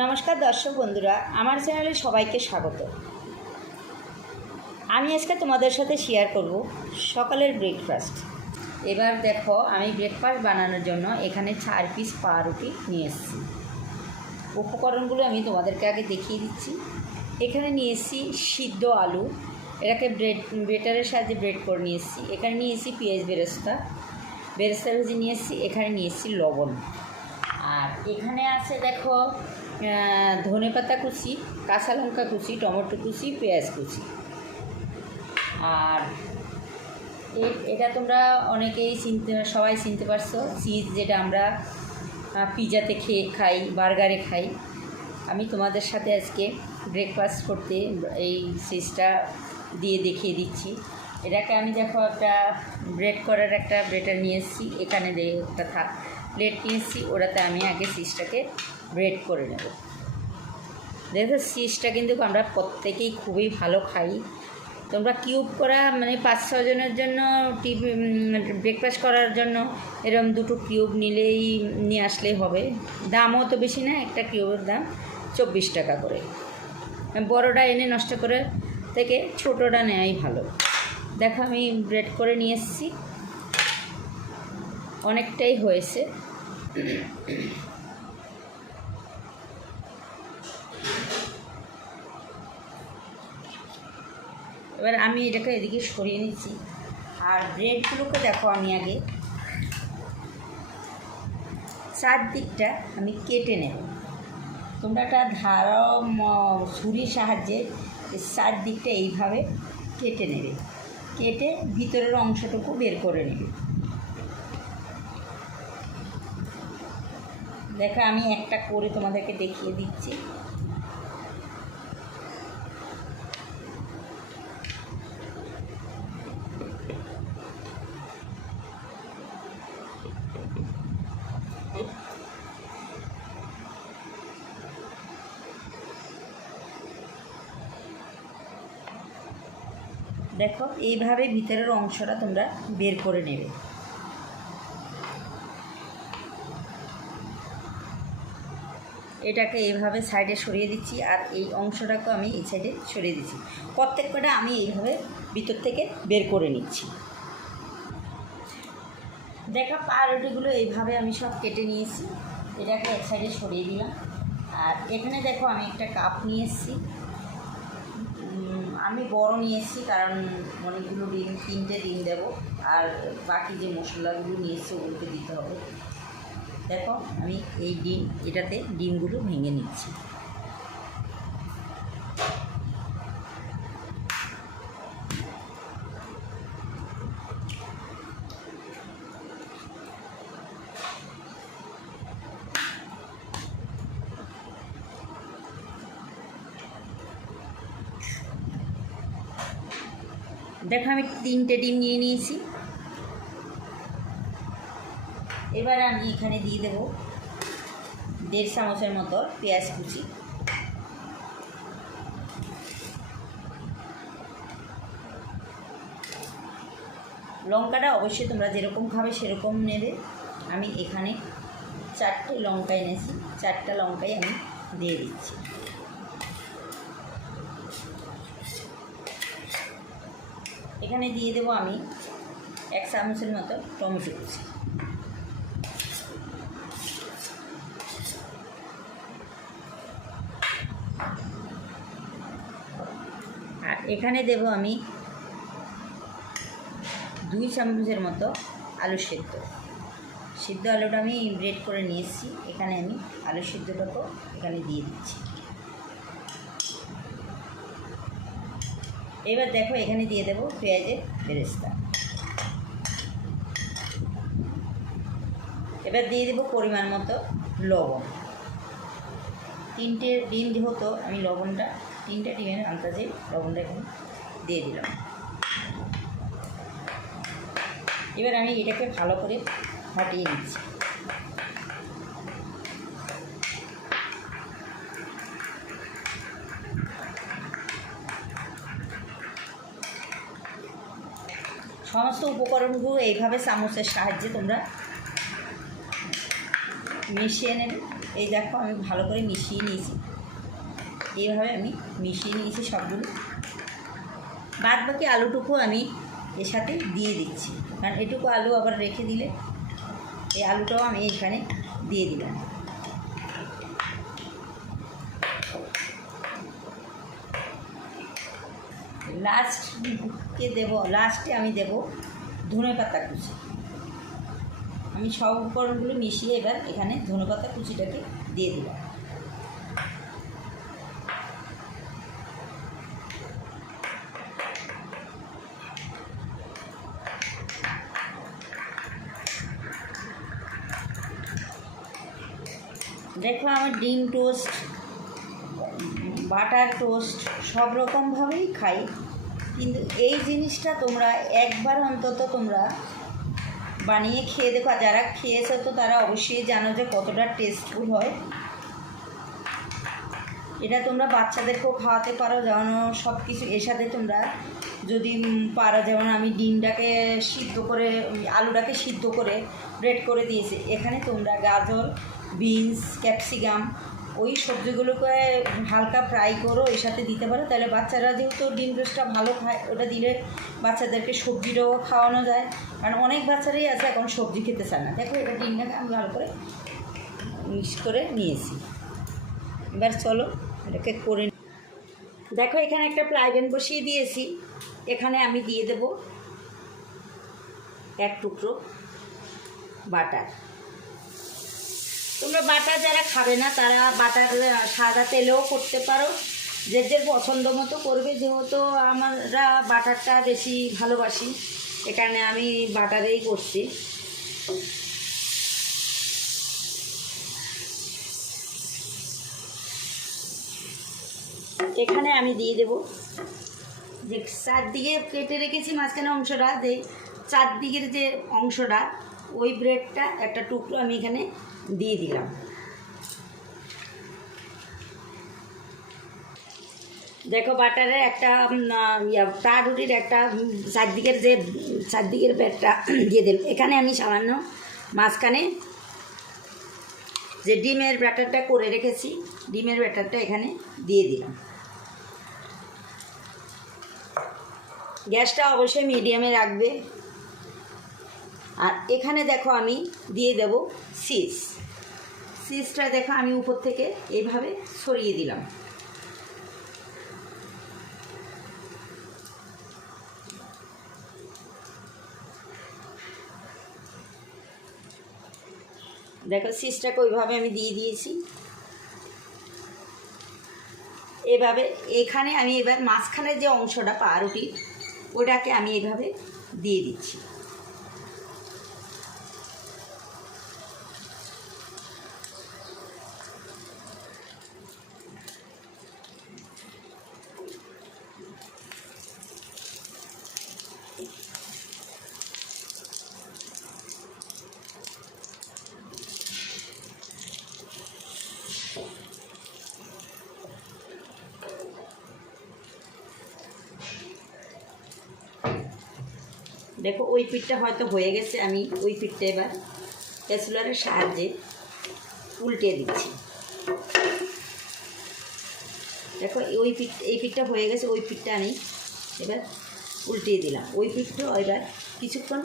নমস্কার দর্শক বন্ধুরা, আমার চ্যানেলে সবাইকে স্বাগত। আমি আজকে তোমাদের সাথে শেয়ার করব সকালের ব্রেকফাস্ট। এবার দেখো, আমি ব্রেকফাস্ট বানানোর জন্য এখানে 4 পিস পাউরুটি নিয়ে এসেছি। উপকরণগুলো আমি তোমাদেরকে আগে দেখিয়ে দিচ্ছি। এখানে নিয়ে এসেছি সিদ্ধ আলু, এটাকে ব্রেটারের সাহায্যে ব্রেড করে নিয়ে এসেছি। এখানে নিয়ে এসেছি পেঁয়াজ বেরেস্তা ভেজে নিয়ে এসেছি। এখানে নিয়ে এসেছি লবণ। আর এখানে আছে দেখো ধনেপাতা কুচি, কাঁচা লঙ্কা কুচি, টমেটো কুচি, পেঁয়াজ কুচি। আর এটা তোমরা অনেকেই সবাই চিনতে পারছো, চিজ, যেটা আমরা পিৎজাতে খাই, বার্গারে খাই। আমি তোমাদের সাথে আজকে ব্রেকফাস্ট করতে এই চিজটা দিয়ে দেখিয়ে দিচ্ছি। এটাকে আমি দেখো একটা ব্রেড করার একটা ব্রেটার নিয়ে এসেছি। এখানে একটা প্লেট নিয়ে এসেছি, ওটাতে আমি আগে চিজটাকে ব্রেড করে নেব। দেখো, চিজটা কিন্তু আমরা প্রত্যেকেই খুবই ভালো খাই। তোমরা কিউব করা মানে 5-6 জনের জন্য ব্রেকফাস্ট করার জন্য এরকম 2টো কিউব নিয়ে আসলেই হবে। দামও তো বেশি না, একটা কিউবের দাম 24 টাকা করে। বড়োটা এনে নষ্ট করে থেকে ছোটোটা নেওয়াই ভালো। দেখো, আমি ব্রেড করে নিয়ে এসেছি, অনেকটাই হয়েছে। এবার আমি এটাকে এদিকে সরিয়ে নিচ্ছি। আর ব্রেডগুলোকে দেখো, আমি আগে চারদিকটা আমি কেটে নেব। তোমরা একটা ধারাও ছুরির সাহায্যে চারদিকটা এইভাবে কেটে নেবে, কেটে ভিতরের অংশটুকু বের করে নেবে। দেখো, আমি একটা করে তোমাদেরকে দেখিয়ে দিচ্ছি। দেখো, এইভাবে ভিতরের অংশটা তোমরা বের করে নেবে। এটাকে এইভাবে সাইডে সরিয়ে দিচ্ছি, আর এই অংশটাকে আমি এই সাইডে সরিয়ে দিচ্ছি। প্রত্যেকটা আমি এইভাবে ভিতর থেকে বের করে নিচ্ছি। দেখো, পাউরুটিগুলো এইভাবে আমি সব কেটে নিয়েছি। এটাকে এক সাইডে সরিয়ে দিলাম। আর এখানে দেখো, আমি একটা কাপ নিয়ে এসেছি। আমি বড় নিয়ে এসেছি কারণ অনেকগুলো ডিম, 3টে ডিম দেবো। আর বাকি যে মশলাগুলো নিয়ে এসেছি ওগুলোকে দিতে হবে। দেখো, আমি এই এটাতে ডিমগুলো ভেঙে নিচ্ছি। দেখো, আমি 3টে ডিম নিয়ে নিয়েছি। এবার আমি এখানে দিয়ে দেব 1.5 চামচের মতো পেঁয়াজ কুচি। লঙ্কাটা অবশ্যই তোমরা যেরকম খাবে সেরকম নেবে। আমি এখানে 4টে লঙ্কা এনেছি, 4টা লঙ্কাই আমি দিয়ে দিচ্ছি। এখানে দিয়ে দেবো আমি 1 চামচের মতো টমেটো কুচি। আর এখানে দেব আমি 2 চামচের মতো আলু সিদ্ধ আলুটা আমি ব্রেড করে নিয়ে এসেছি। এখানে আমি আলু সিদ্ধটাকেও এখানে দিয়ে দিচ্ছি। এবার দেখো, এখানে দিয়ে দেবো পেঁয়াজের বেরেস্তা। এবার দিয়ে দেবো পরিমাণ মতো লবণ। 3টে ডিম যেহেতু, আমি লবণটা 3টা ডিমের আন্দাজে লবণটা এখানে দিয়ে দিলাম। এবার আমি এটাকে ভালো করে ফাটিয়ে নিচ্ছি। সমস্ত উপকরণগুলো এইভাবে চামচের সাহায্যে তোমরা মিশিয়ে নেবে। এই দেখো আমি ভালো করে মিশিয়ে নিয়েছি, এইভাবে আমি মিশিয়ে নিয়েছি সবগুলো। বাদ বাকি আলুটুকু আমি এর সাথে দিয়ে দিচ্ছি, কারণ এটুকু আলু আবার রেখে দিলে, এই আলুটাও আমি এখানে দিয়ে দিলাম। লাস্টে আমি দেব ধনেপাতা কুচি। আমি সব উপকরণগুলো মিশিয়ে এবার এখানে ধনেপাতা কুচিটাকে দিয়ে দিলাম। দেখো আমার ডিম টোস্ট, বাটার টোস্ট সব রকমভাবেই খাই, কিন্তু এই জিনিসটা তোমরা একবার অন্তত তোমরা বানিয়ে খেয়ে দেখো। আর যারা খেয়েছো তো তারা অবশ্যই জানো যে কতটা টেস্টফুল হয়। এটা তোমরা বাচ্চাদেরকেও খাওয়াতে পারো, যেমন সব কিছু এর সাথে তোমরা যদি পারো, যেমন আমি ডিমটাকে সিদ্ধ করে, আলুটাকে সিদ্ধ করে ব্রেড করে দিয়েছি, এখানে তোমরা গাজর, বিনস, ক্যাপসিকাম ওই সবজিগুলোকে হালকা ফ্রাই করো, এর সাথে দিতে পারো। তাহলে বাচ্চারা যেহেতু ডিম টোস্টটা ভালো খায়, ওটা দিলে বাচ্চাদেরকে সবজিটাও খাওয়ানো যায়, কারণ অনেক বাচ্চারাই আছে এখন সবজি খেতে চায় না। দেখো এটা ডিমটাকে আমি ভালো করে মিক্স করে নিয়েছি। এবার চলো এটাকে করে। দেখো এখানে একটা ফ্রাই প্যান বসিয়ে দিয়েছি, এখানে আমি দিয়ে দেব এক টুকরো বাটার। তোমরা বাটার যারা খাবে না তারা বাটার সাদা তেলেও করতে পারো, যে যার পছন্দ মতো করবে। যেহেতু আমরা বাটারটা বেশি ভালোবাসি, এখানে আমি বাটারেই করছি। এখানে আমি দিয়ে দেব যে চারদিকে কেটে রেখেছি মাঝখানে অংশটা, যে চারদিকের যে অংশটা, ওই ব্রেডটা একটা টুকরো আমি এখানে দিয়ে দিলাম। দেখো বাটারের একটা পাউরুটির একটা চারদিকের ব্রেডটা দিয়ে দিলাম। এখানে আমি সামান্য মাঝখানে যে ডিমের ব্যাটারটা করে রেখেছি, ডিমের ব্যাটারটা এখানে দিয়ে দিলাম। গ্যাসটা অবশ্যই মিডিয়ামে রাখবে। আর এখানে দেখো আমি দিয়ে দেব চিজটা দেখো আমি উপর থেকে এইভাবে ছড়িয়ে দিলাম। দেখো চিজটাকে ওইভাবে আমি দিয়ে দিয়েছি। এভাবে এখানে আমি এবার মাঝখানের যে অংশটা পাউরুটির, ওটাকে আমি এইভাবে দিয়ে দিচ্ছি। দেখো ওই পিঠটা হয়তো হয়ে গেছে, আমি ওই পিঠটা এবার ক্যাসুলারের সাহায্যে উল্টে দিচ্ছি। দেখো এই পিঠটা হয়ে গেছে, ওই পিঠটা আমি এবার উল্টিয়ে দিলাম। ওই পিঠটা এবার কিছুক্ষণ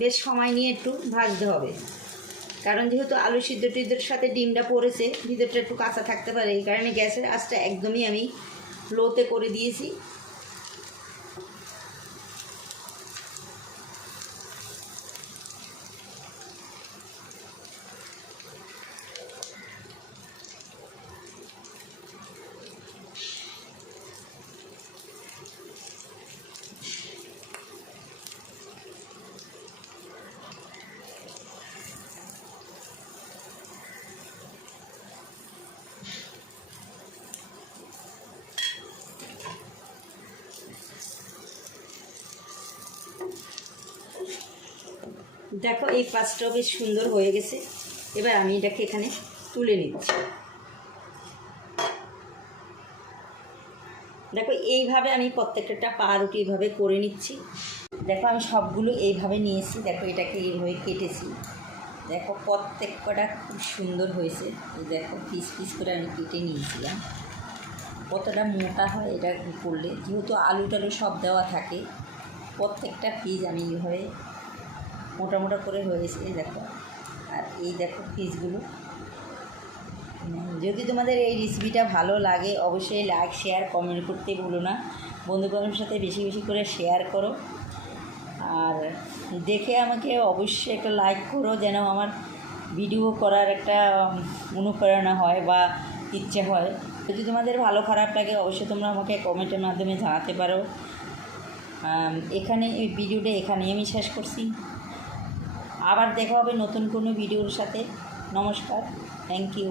বেশ সময় নিয়ে একটু ভাজতে হবে, কারণ যেহেতু আলু সিদ্ধটির সাথে ডিমটা পড়েছে, ভিতরটা একটু কাঁচা থাকতে পারে। এই কারণে গ্যাসের আঁচটা একদমই আমি লোতে করে দিয়েছি। দেখো এই পাঁচটাও বেশ সুন্দর হয়ে গেছে। এবার আমি এটাকে এখানে তুলে নিচ্ছি। দেখো এইভাবে আমি প্রত্যেকটা পাউরুটি এইভাবে করে নিচ্ছি। দেখো আমি সবগুলো এইভাবে নিয়েছি। দেখো এটাকে এইভাবে কেটেছি, দেখো প্রত্যেক কটা খুব সুন্দর হয়েছে। এই দেখো পিস পিস করে আমি কেটে নিয়েছিলাম। কতটা মোটা হয় এটা করলে, যেহেতু আলু টালু সব দেওয়া থাকে, প্রত্যেকটা পিস আমি এইভাবে মোটা মোটা করে হয়েছে। এই দেখো, আর এই দেখো পিসগুলো। যদি তোমাদের এই রেসিপিটা ভালো লাগে অবশ্যই লাইক শেয়ার কমেন্ট করতে ভুলো না। বন্ধুবান্ধবের সাথে বেশি বেশি করে শেয়ার করো, আর দেখে আমাকে অবশ্যই একটা লাইক করো, যেন আমার ভিডিও করার একটা অনুপ্রেরণা হয় বা ইচ্ছে হয়। যদি তোমাদের ভালো খারাপ লাগে অবশ্যই তোমরা আমাকে কমেন্টের মাধ্যমে জানাতে পারো। এখানে এই ভিডিওটা এখানেই আমি শেষ করছি। আবার দেখা হবে নতুন কোনো ভিডিওর সাথে। নমস্কার, থ্যাংক ইউ।